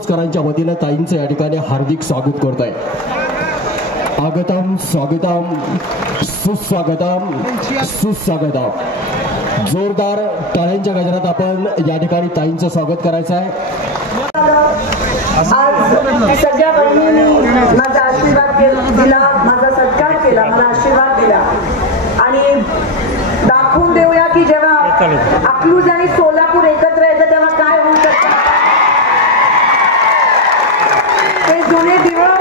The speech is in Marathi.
कामोसकरांच्या वतीनं ताईंचं या ठिकाणी हार्दिक स्वागत करत आहे. आगतम स्वागतम सुस्वागतम सुस्वागतम. जोरदार टाळ्यांच्या गजरात आपण या ठिकाणी ताईंचं स्वागत करायचं आहे. आज सगळ्या बहिणींनी माझा आशीर्वाद दिला, माझा सत्कार केला, मला आशीर्वाद दिला आणि दाखवून देऊया की जेव्हा अकलूज आणि सोलापूर एकत्र येतं तेव्हा काय होऊ शकतं. ते जुने दिवस